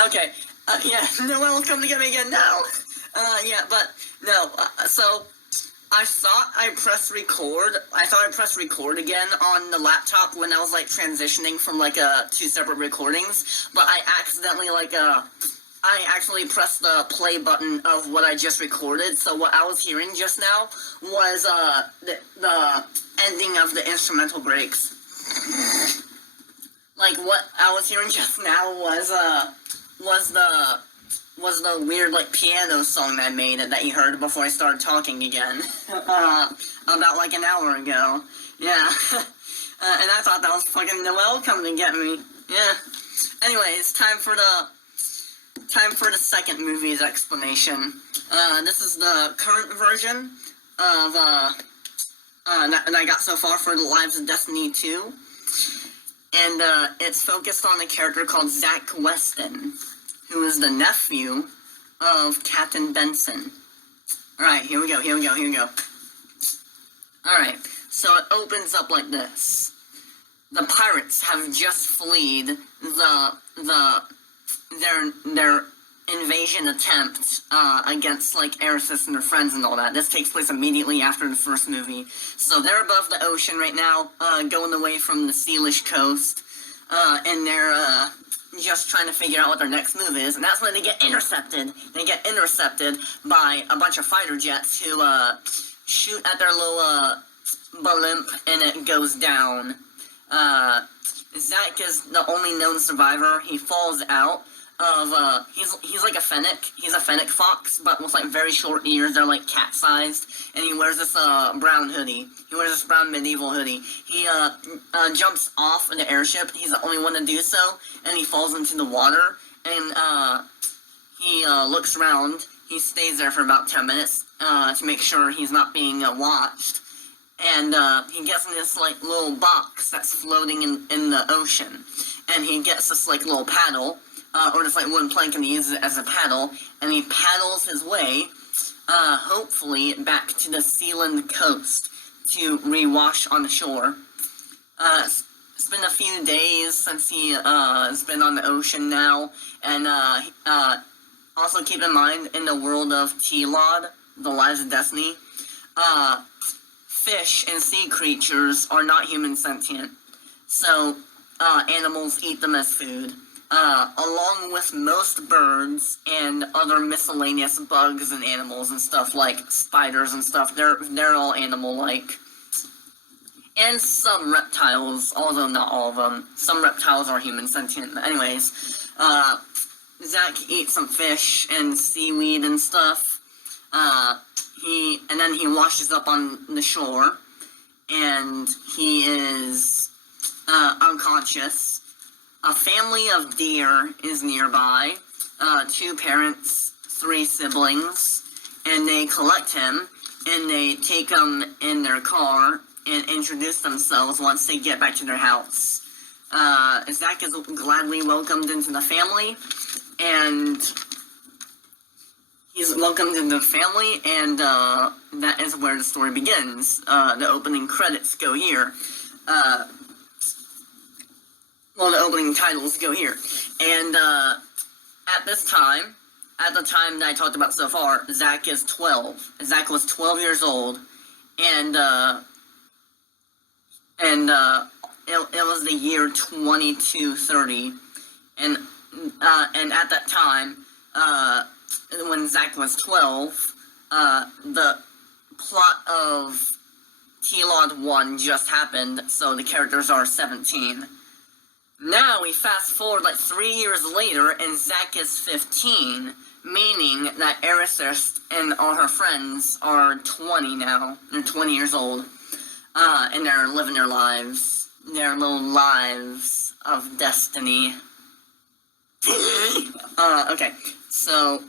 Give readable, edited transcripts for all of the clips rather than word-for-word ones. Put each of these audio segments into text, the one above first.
Okay, yeah, Noel, come to get me again now. Yeah, but no, so I thought I pressed record. I thought I pressed record again on the laptop when I was like transitioning from like two separate recordings, but I accidentally I actually pressed the play button of what I just recorded. So what I was hearing just now was the ending of the instrumental breaks. Like what I was hearing just now was the weird like piano song that I made that you heard before I started talking again about like an hour ago. Yeah, and I thought that was fucking Noel coming to get me. Yeah. Anyways, time for the second movie's explanation. This is the current version of that I got so far for The Lives of Destiny 2. And it's focused on a character called Zach Weston, who is the nephew of Captain Benson. Alright, here we go. Alright, so it opens up like this. The pirates have just fled their invasion attempt against like Erisys and their friends and all that. This takes place immediately after the first movie. So they're above the ocean right now, going away from the Sealish coast, and they're just trying to figure out what their next move is, and that's when they get intercepted. They get intercepted by a bunch of fighter jets who shoot at their little blimp, and it goes down. Zach is the only known survivor. He falls out of he's like a fennec. He's a fennec fox, but with like very short ears. They're like cat-sized, and he wears this brown hoodie. He wears this brown medieval hoodie. He jumps off in the airship. He's the only one to do so, and he falls into the water. And he looks around. He stays there for about 10 minutes to make sure he's not being watched. And he gets in this like little box that's floating in the ocean, and he gets this like little paddle. Or just like wooden plank, and he uses it as a paddle, and he paddles his way, hopefully, back to the Sealand coast to re-wash on the shore. It's been a few days since he has been on the ocean now, and also keep in mind, in the world of TLOD, The Lives of Destiny, fish and sea creatures are not human sentient, so animals eat them as food. Along with most birds and other miscellaneous bugs and animals and stuff like spiders and stuff, they're all animal-like. And some reptiles, although not all of them. Some reptiles are human sentient. But anyways, Zach eats some fish and seaweed and stuff. And then he washes up on the shore, and he is unconscious. A family of deer is nearby, 2 parents, 3 siblings, and they collect him, and they take him in their car and introduce themselves once they get back to their house. Zach is gladly welcomed into the family, and he's welcomed into the family, and that is where the story begins. The opening credits go here. Well, the opening titles go here. And at the time that I talked about so far, Zach is 12. Zach was 12 years old, and it was the year 2230. And at that time, when Zach was 12, the plot of TLOD 1 just happened, so the characters are 17. Now we fast forward like 3 years later, and Zach is 15, meaning that Erisys and all her friends are 20 now. They're 20 years old, and they're living their lives, their little lives of destiny. Okay, so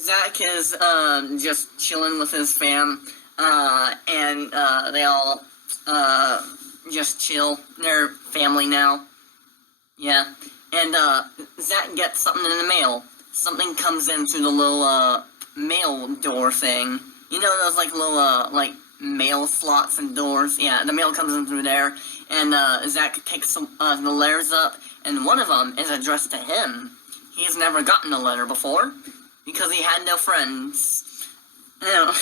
Zach is just chilling with his fam, and they all just chill. They're family now. Yeah, and Zach gets something in the mail. Something comes in through the little mail door thing. You know those like little like mail slots and doors? Yeah, the mail comes in through there, and Zach picks the letters up, and one of them is addressed to him. he's never gotten a letter before, because he had no friends. You know,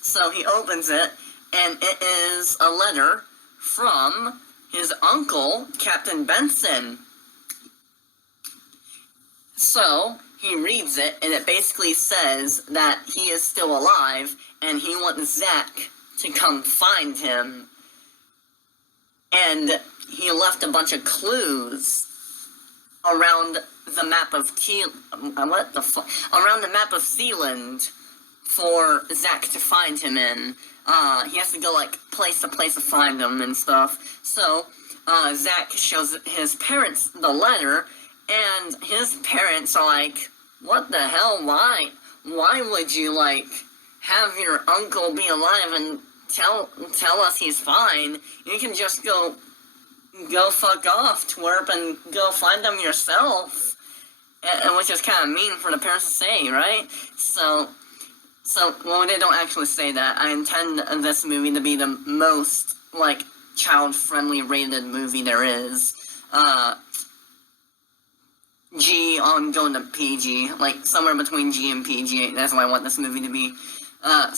so he opens it, and it is a letter from his uncle, Captain Benson. So, he reads it, and it basically says that he is still alive, and he wants Zach to come find him. And he left a bunch of clues around the map of around the map of Sealand for Zach to find him in. He has to go, like, place to place to find him and stuff. So, Zach shows his parents the letter, and his parents are like, what the hell, why? Why would you, like, have your uncle be alive and tell us he's fine? You can just go fuck off, twerp, and go find him yourself. And which is kind of mean for the parents to say, right? So, well, they don't actually say that. I intend this movie to be the most, like, child-friendly rated movie there is. G on going to PG, like, somewhere between G and PG. That's what I want this movie to be. Yeah,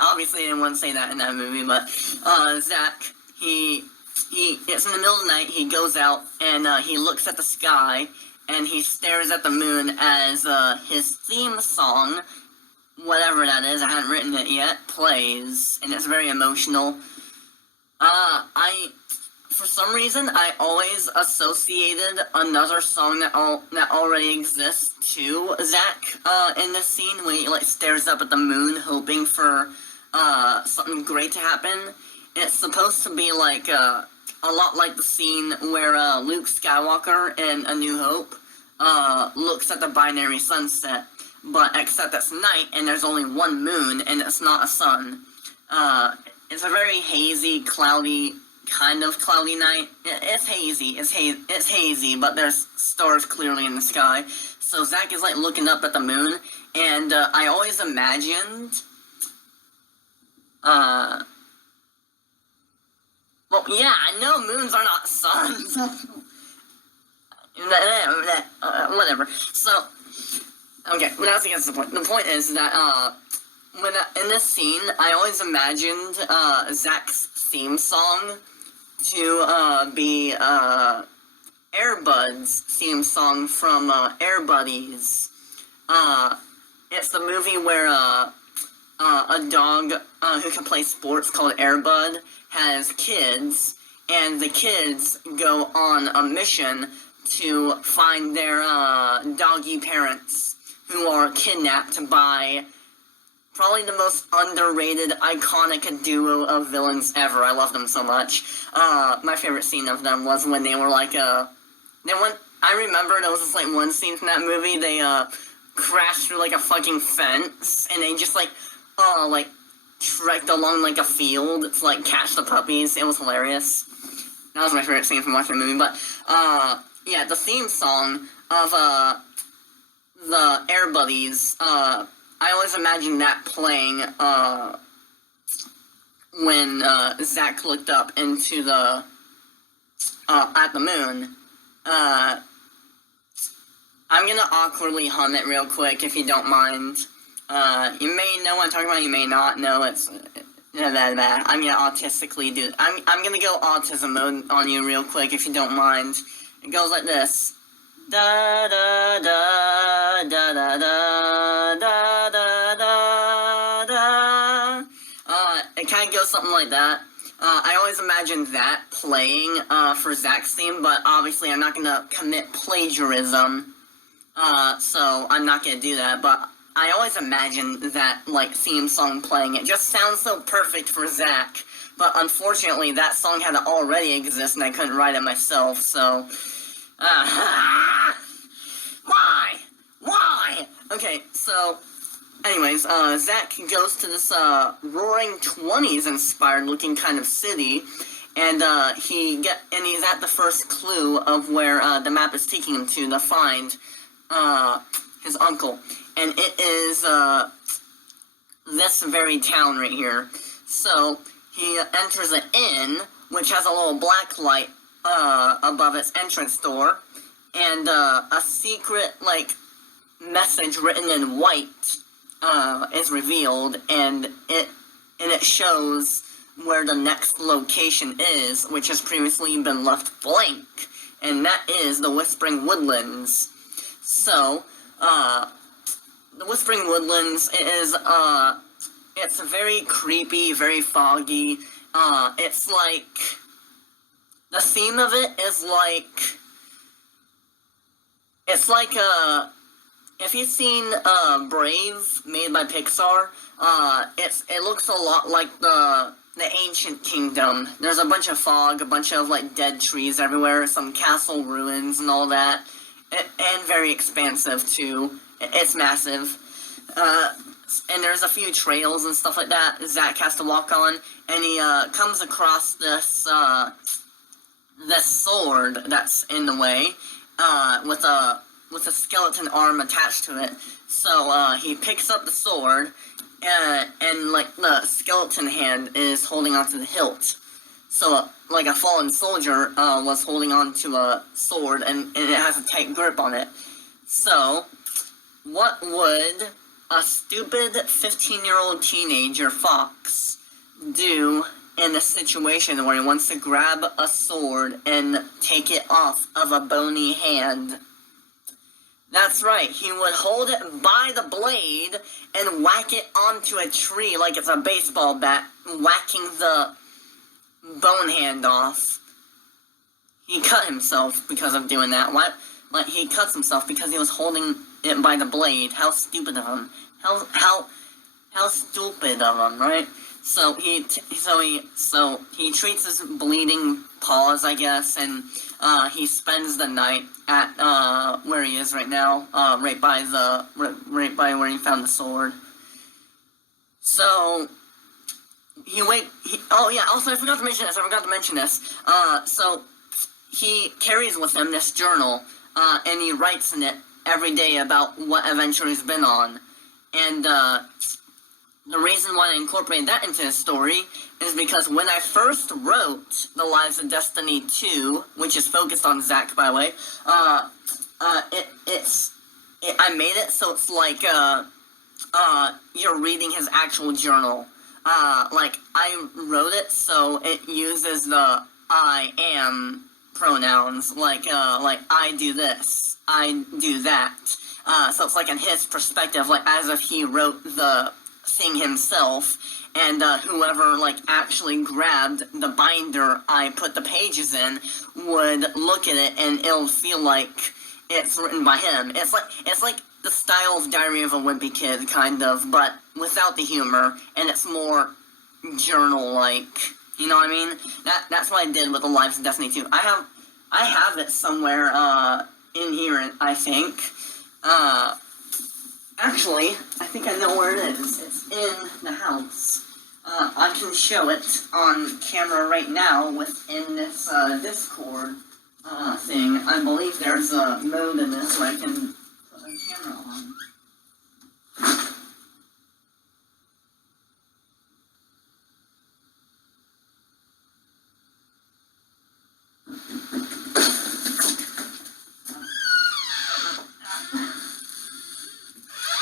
obviously I didn't want to say that in that movie, but, Zach, it's in the middle of the night, he goes out, and, he looks at the sky, and he stares at the moon as, his theme song, whatever that is, I haven't written it yet, plays, and it's very emotional. For some reason, I always associated another song that already exists to Zach, in this scene, when he, like, stares up at the moon, hoping for, something great to happen. It's supposed to be, like, a lot like the scene where, Luke Skywalker in A New Hope, looks at the binary sunset, but except it's night, and there's only one moon, and it's not a sun. It's a very hazy, cloudy, kind of cloudy night. It's hazy. It's hazy, but there's stars clearly in the sky. So Zach is, like, looking up at the moon, and I always imagined, well, yeah, I know moons are not suns. Whatever. So, okay, well, that's against the point. The point is that, in this scene, I always imagined, Zach's theme song to, be, Air Bud's theme song from, Air Buddies. It's the movie where, a dog, who can play sports called Air Bud has kids, and the kids go on a mission to find their, doggy parents, who are kidnapped by probably the most underrated, iconic duo of villains ever. I love them so much. My favorite scene of them was when they were, like, I remember there was this, like, one scene from that movie, they, crashed through, like, a fucking fence, and they just, like, trekked along, like, a field to, like, catch the puppies. It was hilarious. That was my favorite scene from watching the movie, but, yeah, the theme song of, the Air Buddies, I always imagined that playing, when, Zach looked up into the, at the moon. I'm gonna awkwardly hum it real quick, if you don't mind. You may know what I'm talking about, you may not know. I'm gonna autistically do it. I'm gonna go autism mode on you real quick, if you don't mind. It goes like this. Da da da da da da da da da da. It kind of goes something like that. I always imagined that playing, for Zach's theme, but obviously I'm not gonna commit plagiarism, so I'm not gonna do that, but I always imagined that, like, theme song playing. It just sounds so perfect for Zach, but unfortunately that song had to already exist and I couldn't write it myself, so, Why? Okay, so, anyways, Zach goes to this, Roaring Twenties inspired looking kind of city, and, he's at the first clue of where, the map is taking him to find, his uncle. And it is, this very town right here. So, he enters an inn, which has a little black light, above its entrance door, and a secret, like, message written in white is revealed, and it shows where the next location is, which has previously been left blank, and that is the Whispering Woodlands. So, the Whispering Woodlands is, it's very creepy, very foggy. It's like, the theme of it is like, it's like, if you've seen, Brave, made by Pixar, it looks a lot like the Ancient Kingdom. There's a bunch of fog, a bunch of, like, dead trees everywhere, some castle ruins and all that, and very expansive, too. It's massive. And there's a few trails and stuff like that Zach has to walk on, and he, comes across this sword that's in the way, with a skeleton arm attached to it. So, he picks up the sword, and like, the skeleton hand is holding onto the hilt. So, like, a fallen soldier, was holding onto a sword, and it has a tight grip on it. So, what would a stupid 15-year-old teenager Fox do in a situation where he wants to grab a sword and take it off of a bony hand? That's right, he would hold it by the blade and whack it onto a tree like it's a baseball bat, whacking the bone hand off. He cut himself because of doing that. What? Like, he cuts himself because he was holding it by the blade. How stupid of him. How stupid of him, right? So he treats his bleeding paws, I guess, and he spends the night at where he is right now, right by where he found the sword. So oh yeah, also I forgot to mention this. So he carries with him this journal, and he writes in it every day about what adventure he's been on. And the reason why I incorporated that into his story is because when I first wrote The Lives of Destiny 2, which is focused on Zack, by the way, I made it so it's like, you're reading his actual journal. Like, I wrote it so it uses the I am pronouns, like, I do this, I do that. So it's like in his perspective, like, as if he wrote the thing himself, and whoever, like, actually grabbed the binder I put the pages in would look at it and it'll feel like it's written by him. It's like the style of Diary of a Wimpy Kid, kind of, but without the humor, and it's more journal-like. You know what I mean? That's what I did with The Lives of Destiny 2. I have it somewhere, in here, I think. Actually, I think I know where it is. It's in the house. I can show it on camera right now within this, Discord, thing. I believe there's a mode in this where I can put my camera on.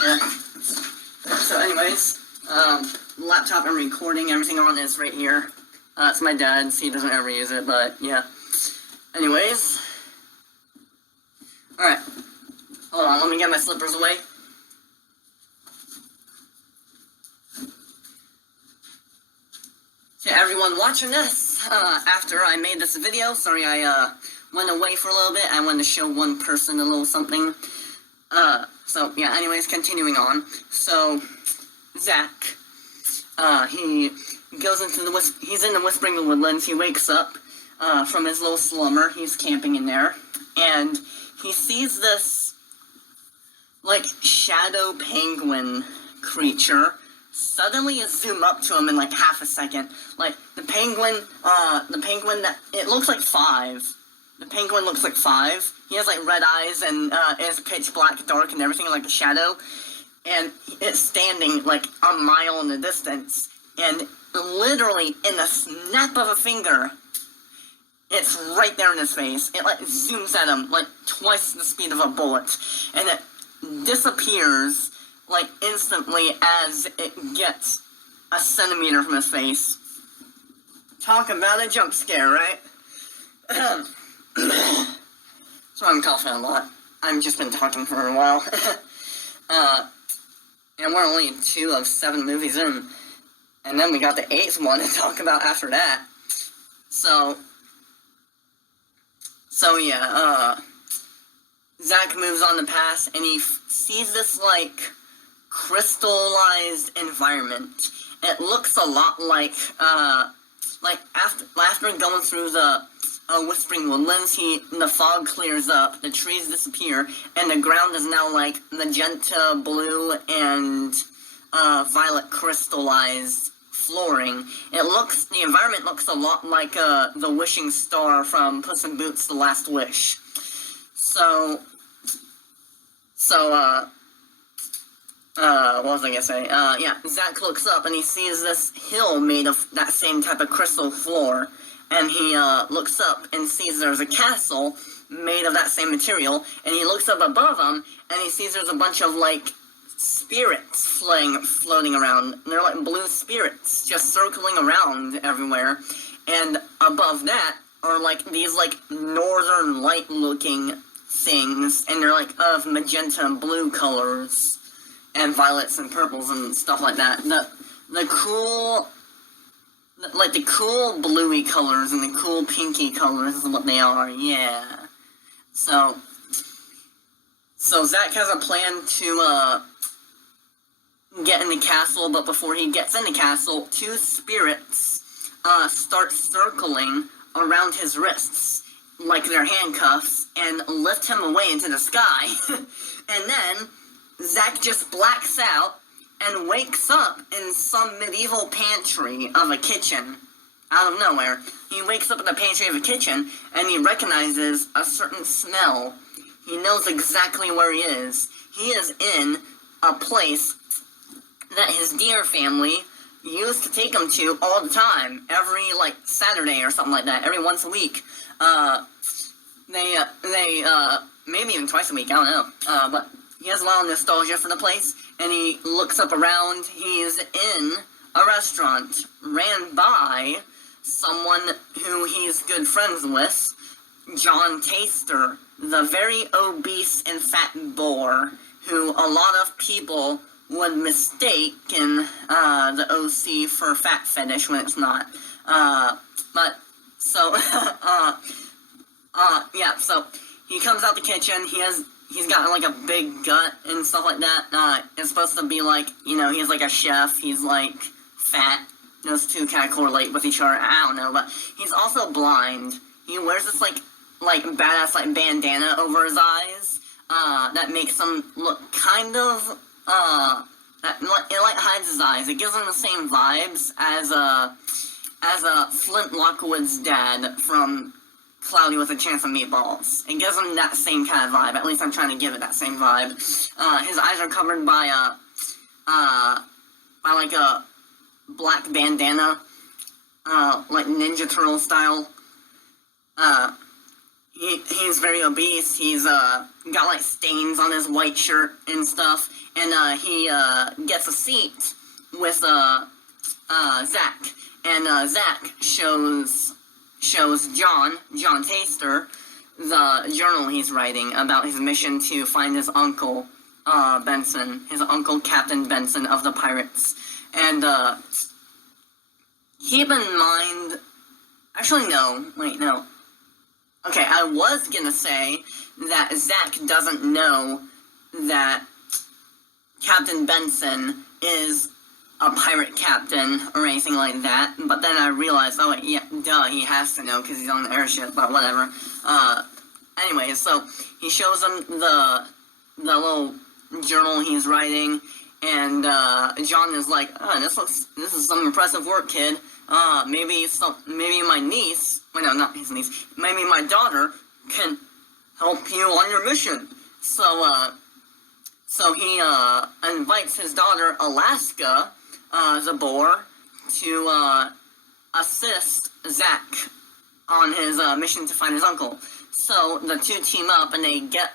Yeah. So anyways, laptop and recording, everything on is right here. It's my dad's, he doesn't ever use it, but yeah. Anyways. Alright. Hold on, let me get my slippers away. To everyone watching this, after I made this video, sorry I, went away for a little bit. I wanted to show one person a little something. So, yeah, anyways, continuing on. So, Zach, he goes into he's in the Whispering Woodlands. He wakes up, from his little slumber. He's camping in there. And he sees this, like, shadow penguin creature suddenly zoom up to him in, like, half a second. Like, the penguin that, it looks like 5. The penguin looks like 5. He has, like, red eyes and, is pitch black dark and everything, like a shadow. And it's standing, like, a mile in the distance. And literally, in the snap of a finger, It's right there in his face. It, like, zooms at him, like, twice the speed of a bullet. And it disappears, like, instantly as it gets a centimeter from his face. Talk about a jump scare, right? So I'm coughing a lot. I've just been talking for a while. And we're only 2 of 7 movies in. And then we got the 8th one to talk about after that. So yeah, Zach moves on the path, and he sees this, like, crystallized environment. It looks a lot like after going through the Whispering Woodlands, the fog clears up, the trees disappear, and the ground is now, like, magenta, blue, and violet crystallized flooring. The environment looks a lot like the wishing star from Puss in Boots: The Last Wish. What was I gonna say? Yeah, Zach looks up and he sees this hill made of that same type of crystal floor, and he looks up and sees there's a castle made of that same material, and he looks up above him and he sees there's a bunch of, like, spirits floating around. They're like blue spirits just circling around everywhere, and above that are, like, these, like, northern light looking things, and they're, like, of magenta and blue colors and violets and purples and stuff like that. The cool bluey colors and the cool pinky colors is what they are. Yeah. So Zach has a plan to get in the castle, but before he gets in the castle, 2 spirits start circling around his wrists like they're handcuffs and lift him away into the sky. And then Zach just blacks out and wakes up in some medieval pantry of a kitchen out of nowhere. He wakes up in the pantry of a kitchen and he recognizes a certain smell. He knows exactly where he is. He is in a place that his dear family used to take him to all the time, every, like, Saturday or something like that, every once a week. Maybe even twice a week, I don't know. But he has a lot of nostalgia for the place, and he looks up around. He's in a restaurant ran by someone who he's good friends with, John Taster, the very obese and fat boar, who a lot of people would mistake in the OC for fat fetish when it's not. So he comes out the kitchen. He's got, like, a big gut and stuff like that. It's supposed to be like, he's like a chef. He's, like, fat. Those two kind of correlate with each other. I don't know, but he's also blind. He wears this, like badass, like, bandana over his eyes. That makes him look kind of, it, like, hides his eyes. It gives him the same vibes as Flint Lockwood's dad from Cloudy with a Chance of Meatballs. It gives him that same kind of vibe. At least I'm trying to give it that same vibe. His eyes are covered by like a black bandana, like Ninja Turtle style. He's very obese. He's got, like, stains on his white shirt and stuff. And he gets a seat with Zach. And Zach shows John Taster, the journal he's writing about his mission to find his uncle, Benson, his uncle Captain Benson of the Pirates. And keep in mind, actually no. Okay, I was gonna say that Zach doesn't know that Captain Benson is a pirate captain or anything like that, but then I realized, oh, yeah, duh, he has to know because he's on the airship, but whatever. Anyway, so he shows him the little journal he's writing, and John is like, oh, this is some impressive work, kid. Maybe my niece, well, no, not his niece, maybe my daughter can help you on your mission. So he invites his daughter, Alaska, the boar, to assist Zach on his mission to find his uncle. So the two team up and they get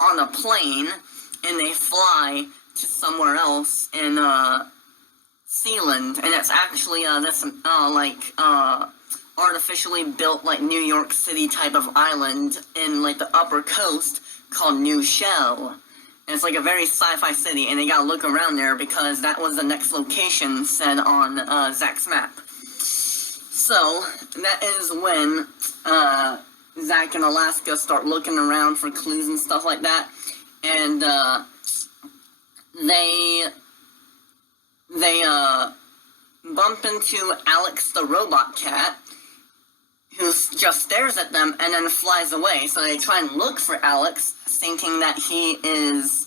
on a plane and they fly to somewhere else in Sealand, and it's actually this artificially built like New York City type of island in like the upper coast called New Shell. And it's like a very sci-fi city, and they gotta look around there because that was the next location said on Zach's map. So that is when Zach and Alaska start looking around for clues and stuff like that, and they bump into Alex the robot cat, who just stares at them and then flies away. So they try and look for Alex, thinking that he is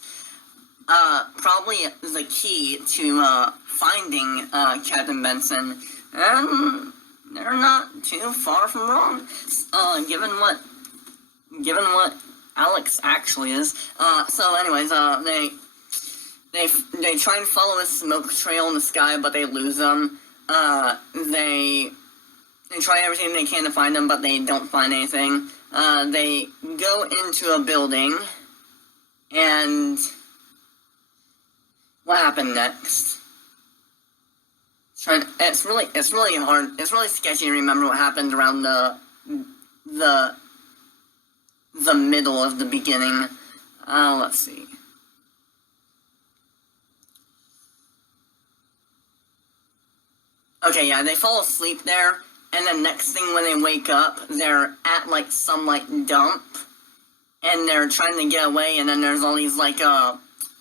probably the key to finding Captain Benson, and they're not too far from wrong, given what Alex actually is. So anyways, they try and follow a smoke trail in the sky, but they lose them. They try everything they can to find them, but they don't find anything. They go into a building, and what happened next? It's really hard. It's really sketchy to remember what happened around the middle of the beginning. Let's see. Okay, yeah, they fall asleep there, and then next thing when they wake up, they're at, like, some, like, dump, and they're trying to get away, and then there's all these, like,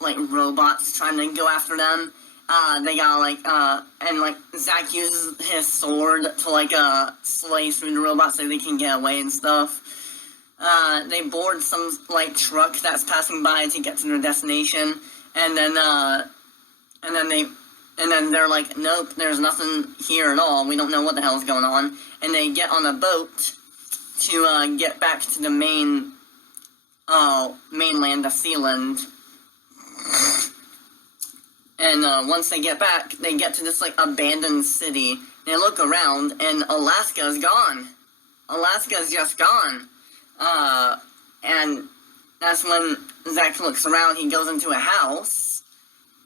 robots trying to go after them. They got, like, and, like, Zach uses his sword to, like, slay through the robots so they can get away and stuff. They board some, like, truck that's passing by to get to their destination, and then they're like, nope, there's nothing here at all. We don't know what the hell is going on. And they get on a boat to get back to the mainland of Sealand. And once they get back, they get to this like abandoned city. They look around, and Alaska is gone. Alaska's just gone. And that's when Zach looks around. He goes into a house.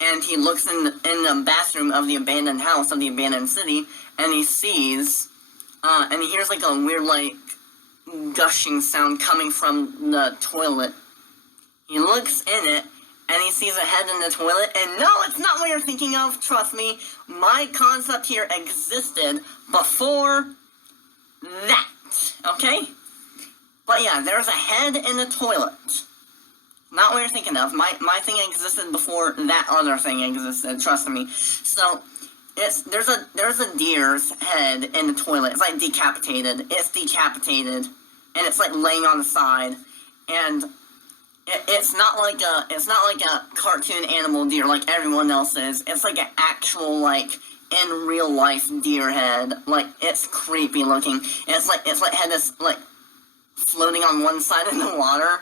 And he looks in the bathroom of the abandoned house of the abandoned city, and he sees, and he hears like a weird like gushing sound coming from the toilet. He looks in it, and he sees a head in the toilet, and no, it's not what you're thinking of, trust me. My concept here existed before that, okay? But yeah, there's a head in the toilet. Not what you're thinking of. My thing existed before that other thing existed, trust me. So, there's a deer's head in the toilet. It's like decapitated. It's decapitated. And it's like laying on the side. And it's not like a cartoon animal deer like everyone else is. It's like an actual, like, in real life deer head. Like, it's creepy looking. And it's like head is like floating on one side in the water.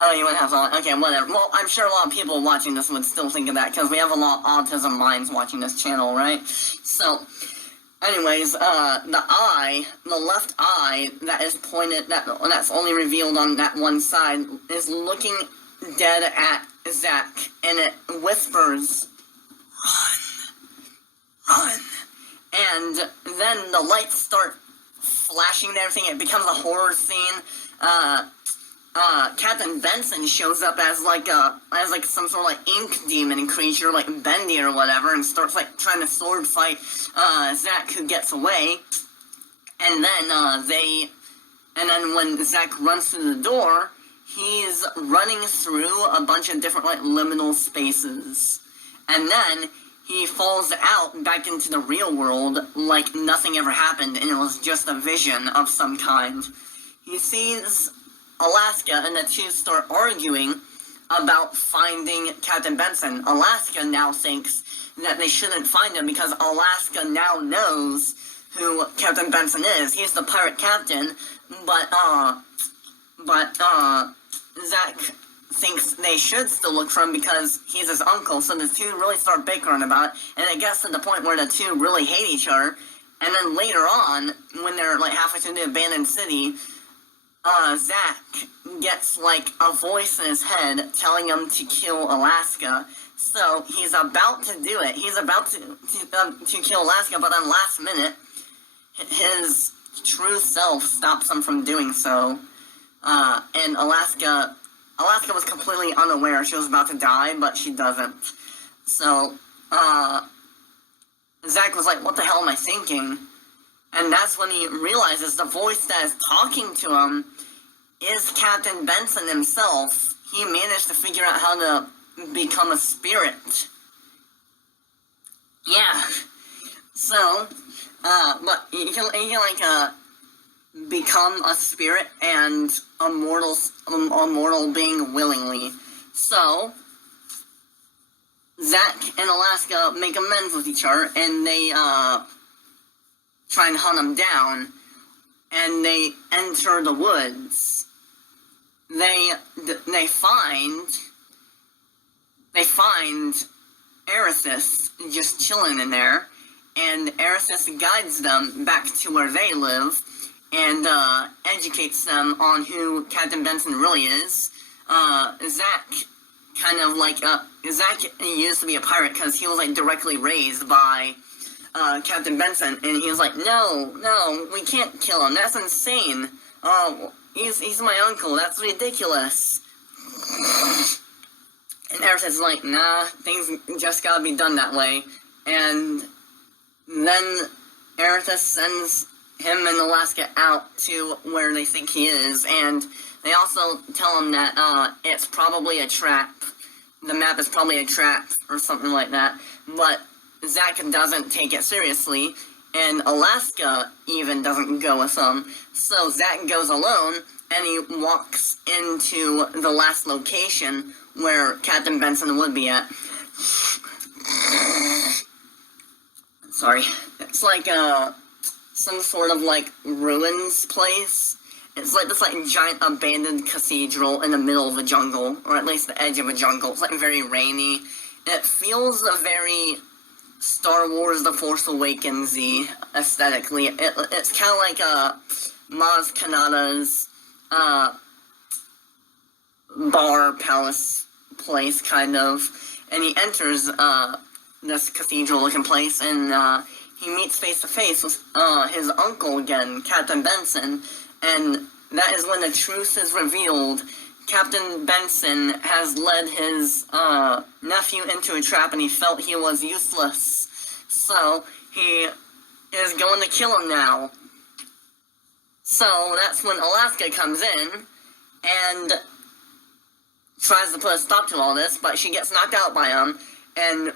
Oh, you wouldn't have to... Okay, whatever. Well, I'm sure a lot of people watching this would still think of that, because we have a lot of autism minds watching this channel, right? So, anyways, the left eye that is pointed, that's only revealed on that one side, is looking dead at Zach, and it whispers, run. And then the lights start flashing and everything. It becomes a horror scene. Captain Benson shows up as some sort of like ink demon creature, like Bendy or whatever, and starts like trying to sword fight Zach, who gets away. And then when Zach runs through the door, he's running through a bunch of different like liminal spaces. And then he falls out back into the real world like nothing ever happened, and it was just a vision of some kind. He sees Alaska, and the two start arguing about finding Captain Benson. Alaska now thinks that they shouldn't find him because Alaska now knows who Captain Benson is. He's the pirate captain, but Zach thinks they should still look for him because he's his uncle, so the two really start bickering about it, and it gets to the point where the two really hate each other, And then later on, when they're, like, halfway through the abandoned city, Zach gets, like, a voice in his head telling him to kill Alaska. So he's about to do it. He's about to kill Alaska, but then last minute, his true self stops him from doing so. And Alaska was completely unaware she was about to die, but she doesn't. So, Zach was like, what the hell am I thinking? And that's when he realizes the voice that is talking to him is Captain Benson himself. He managed to figure out how to become a spirit. Yeah. So, but he can become a spirit and a mortal being willingly. So, Zach and Alaska make amends with each other, and they, try and hunt him down, and they enter the woods. They find Erithus just chilling in there, and Erithus guides them back to where they live, and, educates them on who Captain Benson really is. Zach kind of like, Zach used to be a pirate because he was, like, directly raised by, Captain Benson, and he was like, no, we can't kill him, that's insane. He's my uncle, that's ridiculous. And Erithus is like, nah, things just gotta be done that way. And then Erithus sends him and Alaska out to where they think he is, and they also tell him that, it's probably a trap. The map is probably a trap, or something like that, but Zach doesn't take it seriously, and Alaska even doesn't go with him. So Zach goes alone, and he walks into the last location where Captain Benson would be at. Sorry. It's like, some sort of, like, ruins place. It's like this, like, giant abandoned cathedral in the middle of a jungle, or at least the edge of a jungle. It's, like, very rainy. It feels very Star Wars The Force Awakens-y aesthetically. It's kind of like Maz Kanata's bar palace place, kind of. And he enters this cathedral-looking place, and he meets face-to-face with his uncle again, Captain Benson, and that is when the truth is revealed. Captain Benson has led his nephew into a trap, and he felt he was useless. So, he is going to kill him now. So, that's when Alaska comes in, and tries to put a stop to all this, but she gets knocked out by him, and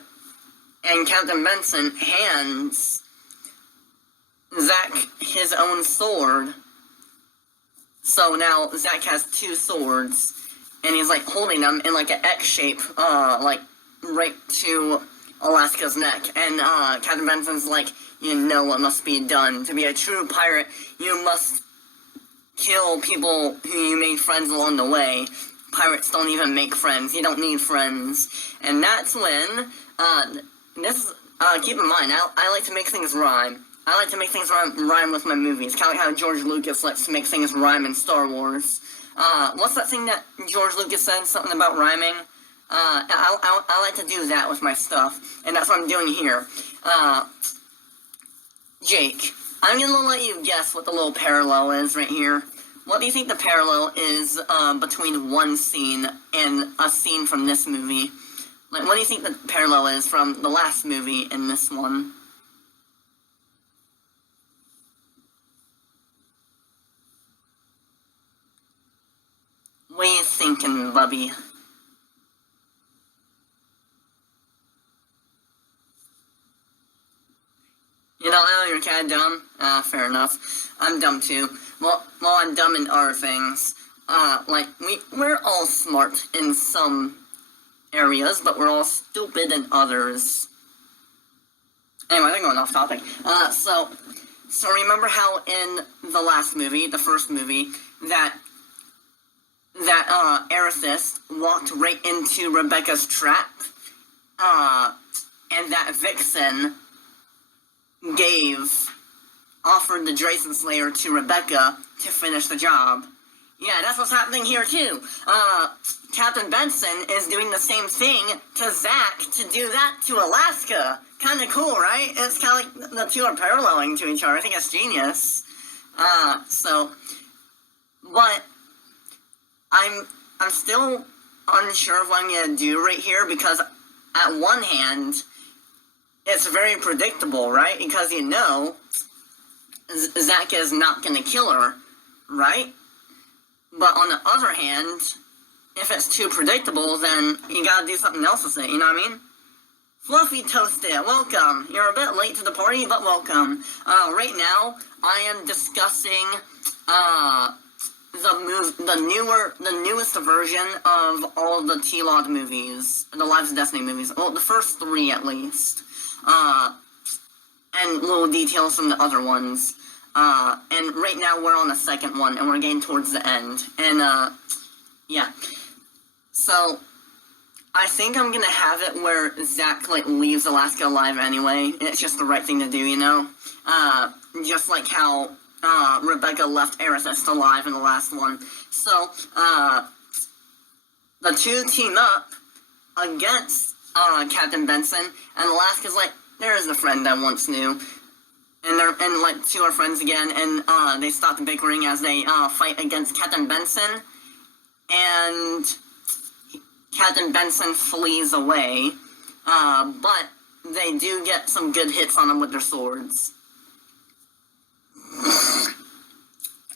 Captain Benson hands Zach his own sword. So now Zach has two swords, and he's, like, holding them in, like, an X shape, like, right to Alaska's neck. And, Captain Benson's like, you know what must be done. To be a true pirate, you must kill people who you made friends along the way. Pirates don't even make friends. You don't need friends. And that's when, keep in mind, I like to make things rhyme. I like to make things rhyme with my movies. Kind of like how George Lucas likes to make things rhyme in Star Wars. What's that thing that George Lucas said? Something about rhyming? I like to do that with my stuff. And that's what I'm doing here. Jake, I'm going to let you guess what the little parallel is right here. What do you think the parallel is between one scene and a scene from this movie? Like, what do you think the parallel is from the last movie and this one? What are you thinking, Bubby? You don't know, you're kinda dumb? Fair enough. I'm dumb too. Well, I'm dumb in other things. We're all smart in some areas, but we're all stupid in others. Anyway, they're going off topic. So remember how in the last movie, the first movie, that Erithus walked right into Rebecca's trap, and that Vixen gave offered the Drazen Slayer to Rebecca to finish the job. Yeah, that's what's happening here too. Captain Benson is doing the same thing to Zack to do that to Alaska. Kind of cool, right? It's kind of like the two are paralleling to each other. I think it's genius. But I'm still unsure of what I'm gonna do right here, because at one hand, it's very predictable, right? Because Zack is not gonna kill her, right? But on the other hand, if it's too predictable, then you gotta do something else with it, you know what I mean? Fluffy Toasted, welcome. You're a bit late to the party, but welcome. Right now, I am discussing, the newest version of all the TLOD movies, the Lives of Destiny movies. Well, the first 3 at least. And little details from the other ones. And right now we're on the second one, and we're getting towards the end. And, yeah. So, I think I'm gonna have it where Zack, leaves Alaska alive anyway. It's just the right thing to do, you know? Just like how, Rebecca left Aerithus alive in the last one. So, the two team up against, Captain Benson, and Alaska's like, there is the friend I once knew. And two are friends again, and, they stop bickering as they, fight against Captain Benson, and Captain Benson flees away, but they do get some good hits on him with their swords.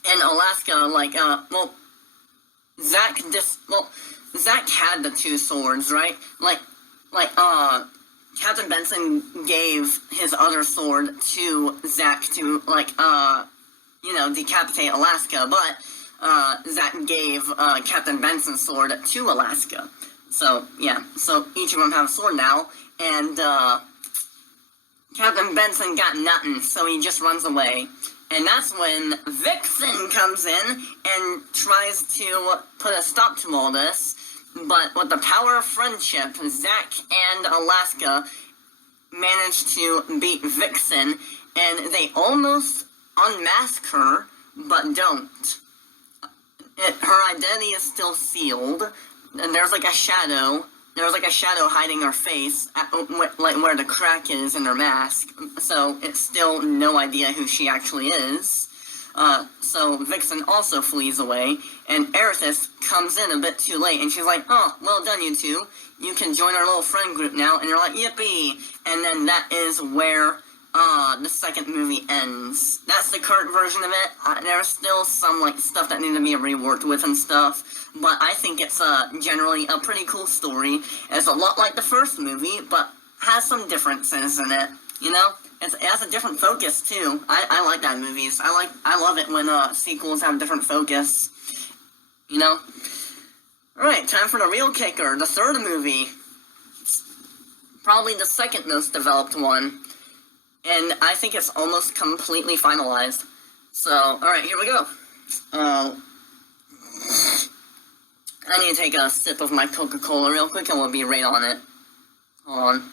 And Alaska, Zack had the 2 swords, right? Captain Benson gave his other sword to Zack to, decapitate Alaska, but, Zack gave, Captain Benson's sword to Alaska. So, yeah, so each of them have a sword now, and, Captain Benson got nothing, so he just runs away. And that's when Vixen comes in and tries to put a stop to all this. But with the power of friendship, Zack and Alaska manage to beat Vixen, and they almost unmask her, but don't. Her identity is still sealed, and there's a shadow. There's a shadow hiding her face, where the crack is in her mask, so it's still no idea who she actually is. So Vixen also flees away, and Aerithus comes in a bit too late, and she's like, oh, well done, you two. You can join our little friend group now, and you're like, yippee! And then that is where, the second movie ends. That's the current version of it. There's still some, stuff that needs to be reworked with and stuff, but I think it's, generally a pretty cool story. It's a lot like the first movie, but has some differences in it, you know? It has a different focus, too. I like that in movies. I love it when, sequels have different focus, you know? Alright, time for the real kicker, the third movie. Probably the second most developed one. And I think it's almost completely finalized. So, alright, here we go. I need to take a sip of my Coca-Cola real quick, and we'll be right on it. Hold on.